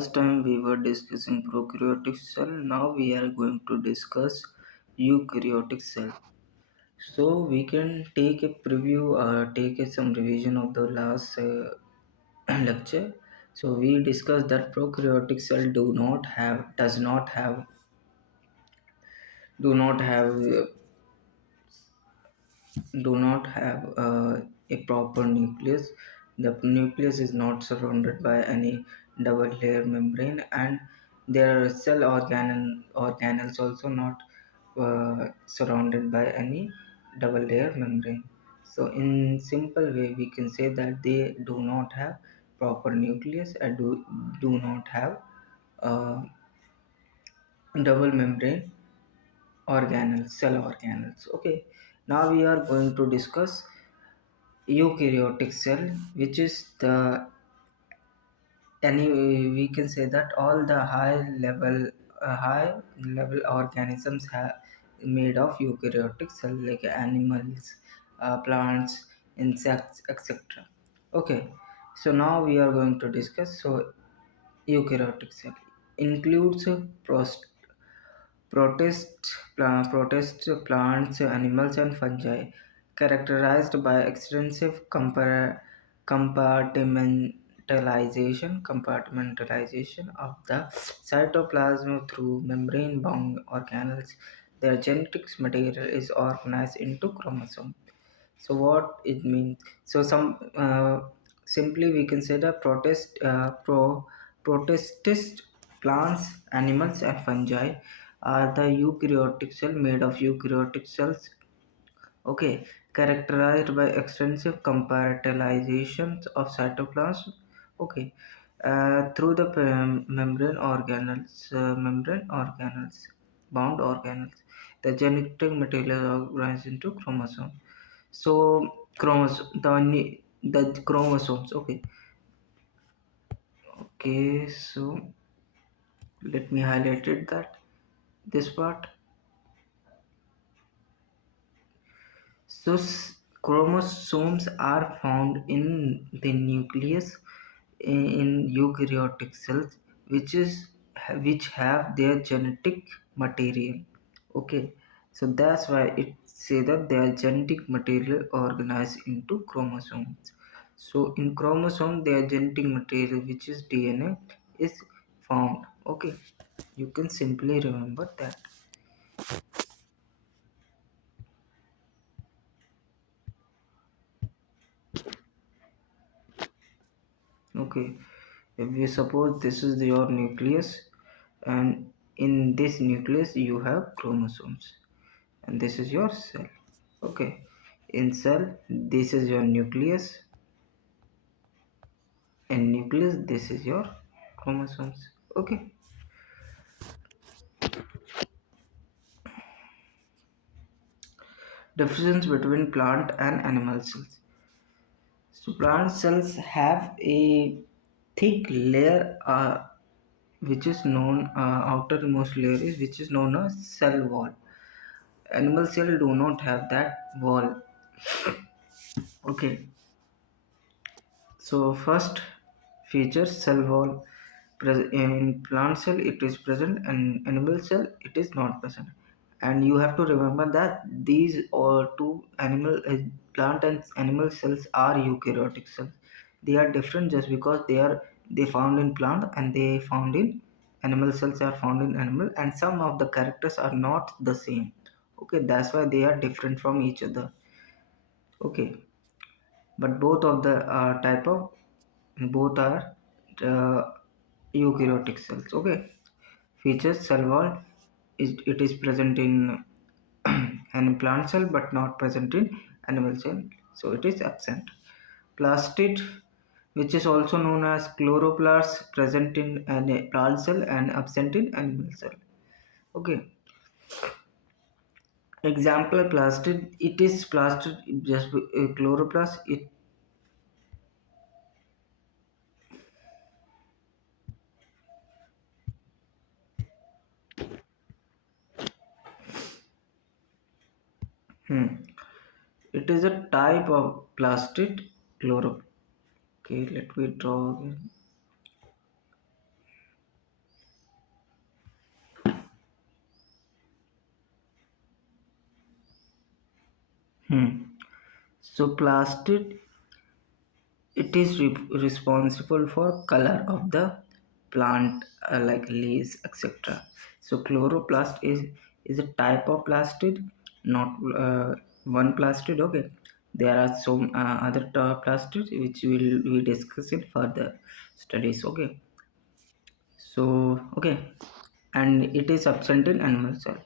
Last time we were discussing prokaryotic cell, now we are going to discuss eukaryotic cell. So we can take a preview, some revision of the last lecture. So we discussed that prokaryotic cell do not have a proper nucleus. The nucleus is not surrounded by any double layer membrane, and their organelles also not surrounded by any double layer membrane. So in simple way we can say that they do not have proper nucleus and do not have uh, double membrane cell organelles. Okay, now we are going to discuss eukaryotic cell, which is the any we can say that all the high level organisms have made of eukaryotic cell, like animals, plants, insects, etc. Okay, so now we are going to discuss. So eukaryotic cell includes protist plants, animals, and fungi, characterized by extensive compartmentalization of the cytoplasm through membrane-bound organelles. Their genetic material is organized into chromosomes. So what it means? So some simply we consider protist plants, animals, and fungi are the eukaryotic cell made of eukaryotic cells. Okay, characterized by extensive compartmentalizations of cytoplasm. Okay, through the membrane organelles, bound organelles. The genetic material is organized into chromosomes. So the chromosomes. Okay. So let me highlight it that this part. So chromosomes are found in the nucleus in eukaryotic cells, which have their genetic material. Okay, so that's why it say that their genetic material organized into chromosomes. So in chromosome, their genetic material, which is DNA, is found. Okay, you can simply remember that. Okay, if you suppose this is your nucleus, and in this nucleus you have chromosomes, and this is your cell. Okay, in cell this is your nucleus, and nucleus this is your chromosomes. Okay, difference between plant and animal cells. So plant cells have a thick layer, which is known outermost layer is which is known as cell wall. Animal cell do not have that wall. Okay, so first feature cell wall. In plant cell it is present, and animal cell it is not present. And you have to remember that these are two plant and animal cells are eukaryotic cells. They are different just because they found in plant and they found in animal cells are found in animal, and some of the characters are not the same. Okay, that's why they are different from each other. Okay, but both are uh, eukaryotic cells. Okay, features cell wall is it is present in an plant cell but not present in animal cell, so it is absent. Plastid, which is also known as chloroplast, present in a plant cell and absent in animal cell. Okay, example plastid, it is plastid just chloroplast it. Hmm. It is a type of plastid chloro. Okay, let me draw again. Hmm. So plastic, it is responsible for color of the plant, like leaves, etc. So chloroplast is a type of plastic, not one plastic. Okay, there are some other plastids which will we discuss in further studies. Okay, so okay, and it is absent in animal cell.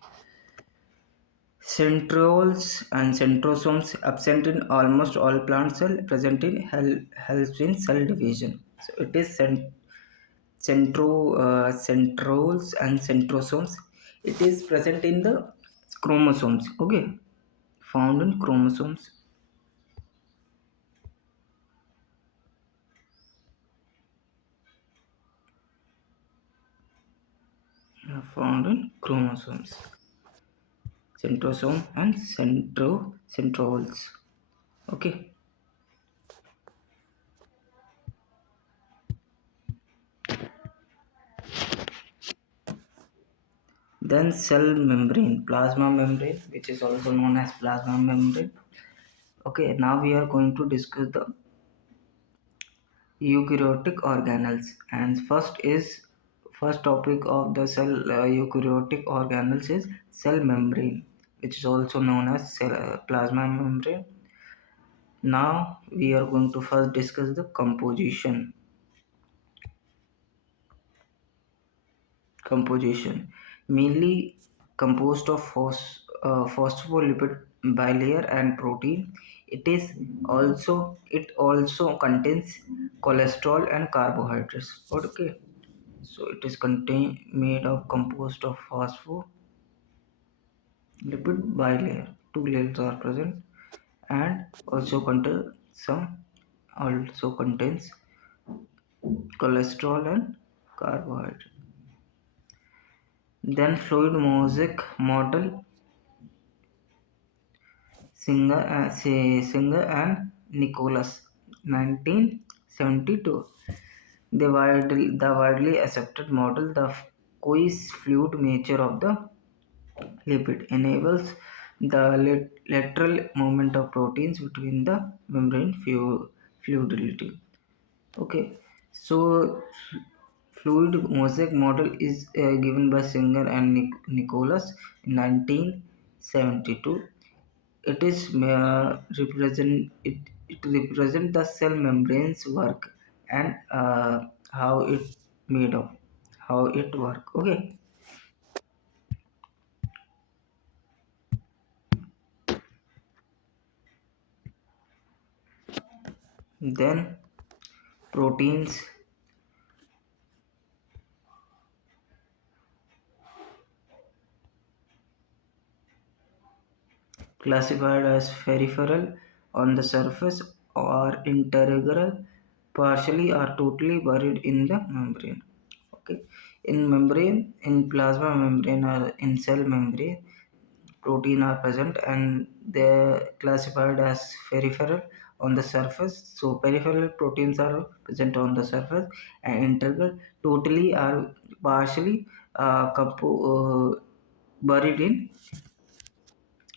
Centrioles and centrosomes absent in almost all plant cells, present in helps in cell division. So it is centrioles and centrosomes. It is present in the chromosomes. Okay, found in chromosomes. Found in chromosomes. Centrosome and centrioles. Okay. Then cell membrane, plasma membrane, which is also known as plasma membrane. Okay, now we are going to discuss the eukaryotic organelles, and first topic of the cell eukaryotic organelles is cell membrane, which is also known as plasma membrane. Now we are going to first discuss the composition, mainly composed of phospholipid bilayer and protein. It also contains cholesterol and carbohydrates. Okay, so it is contain made of composed of phospholipid bilayer. Two layers are present, and also contains cholesterol and carbohydrate. Then fluid mosaic model, Singer and Nicholas, 1972. The widely accepted model, the coarse fluid nature of the lipid enables the lateral movement of proteins between the membrane fluidity. Okay, so fluid mosaic model is given by Singer and Nicholas in 1972. It represent the cell membranes work and how it made of how it work. Okay, then proteins classified as peripheral on the surface or integral, partially or totally buried in the membrane. Okay, in plasma membrane or in cell membrane, protein are present and they're classified as peripheral on the surface. So peripheral proteins are present on the surface, and integral totally or partially buried in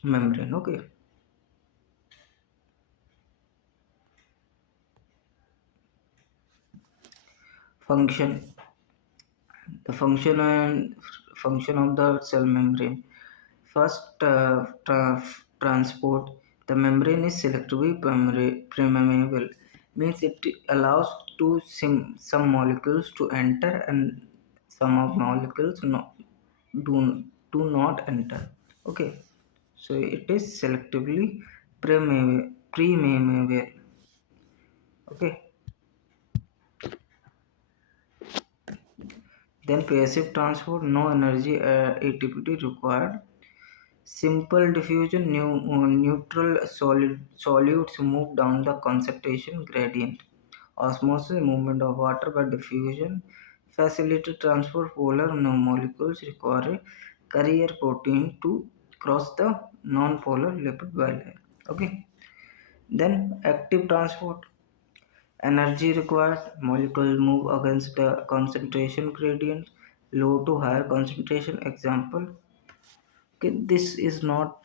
membrane. Okay, function, the function of the cell membrane. First, transport. The membrane is selectively permeable, means it allows some molecules to enter and some of molecules do not enter. Okay, so it is selectively permeable. Okay, then passive transport, no energy ATP required. Simple diffusion, neutral solutes move down the concentration gradient. Osmosis, movement of water by diffusion, facilitate transport. Polar no molecules require a carrier protein to cross the non-polar lipid bilayer. Okay. Then active transport. Energy required. Molecules move against the concentration gradient. Low to higher concentration. Example. Okay, this is not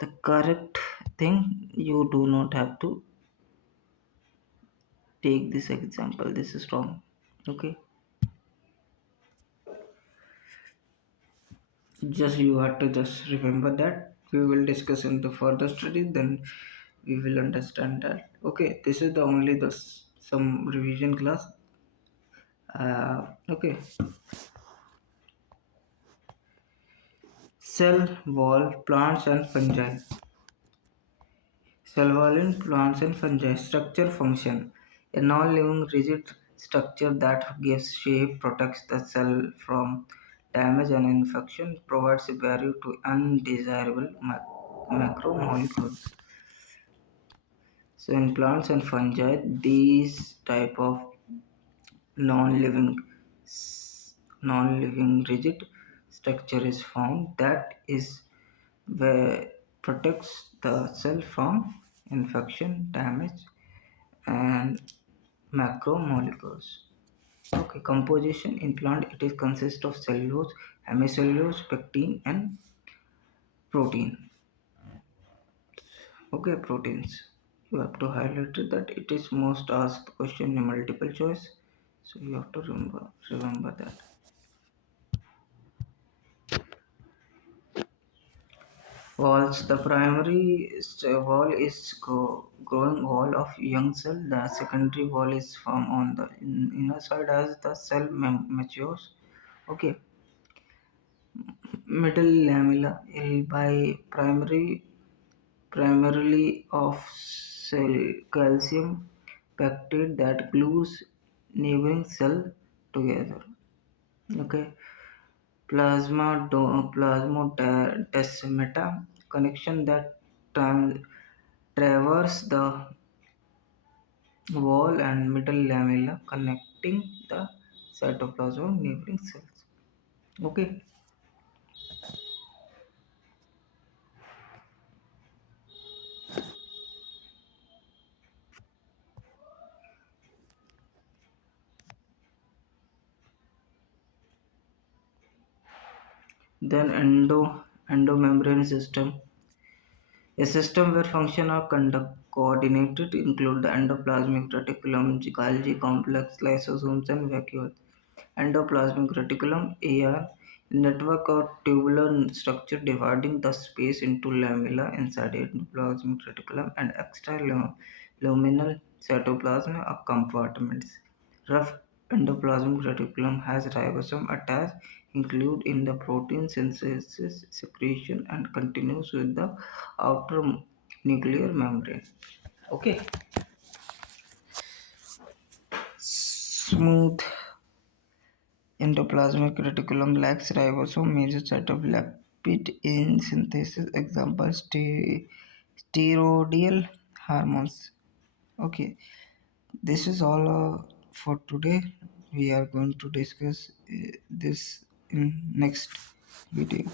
the correct thing, you do not have to take this example. This is wrong. Okay, just you have to just remember that. We will discuss in the further study, then we will understand that. Okay, this is the only some revision class. Okay, cell wall plants and fungi. Cell-wall plants and fungi structure function: a non-living rigid structure that gives shape, protects the cell from damage and infection, provides a barrier to undesirable macromolecules. So in plants and fungi, these type of non-living non-living rigid structure is found that is where protects the cell from infection, damage, and macromolecules. Okay, composition in plant, it is consists of cellulose, hemicellulose, pectin, and protein. Okay, proteins. You have to highlight it that it is most asked question in multiple choice, so you have to remember that. Walls. The primary wall is growing wall of young cell. The secondary wall is formed on the inner side as the cell matures. Okay, middle lamella by primarily of cell calcium peptide that glues neighboring cell together. Okay, plasmodesmata connection that traverse the wall and middle lamella connecting the cytoplasm of neighboring cells. Okay, then endomembrane system. A system where function are coordinated include the endoplasmic reticulum, Golgi complex, lysosomes, and vacuoles. Endoplasmic reticulum (AR) network or tubular structure dividing the space into lamella inside endoplasmic reticulum and extraluminal cytoplasm or compartments. Rough endoplasmic reticulum has ribosome attached, include in the protein synthesis, secretion, and continues with the outer nuclear membrane. Okay, smooth endoplasmic reticulum lacks ribosome, major site of lipid in synthesis. Example: steroidal hormones. Okay, this is all for today. We are going to discuss this in next video.